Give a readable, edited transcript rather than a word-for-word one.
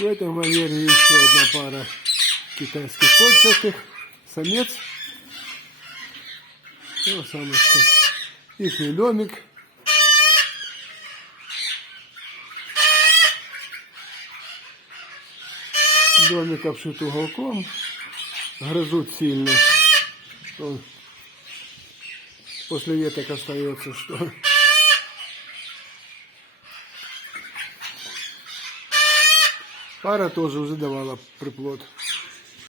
В этом вольере еще одна пара китайских кольцевых. Самец. Ну, самочка. Их домик. Домик обшит уголком. Грызут сильно. Он после веток остается, что пара тоже уже давала приплод.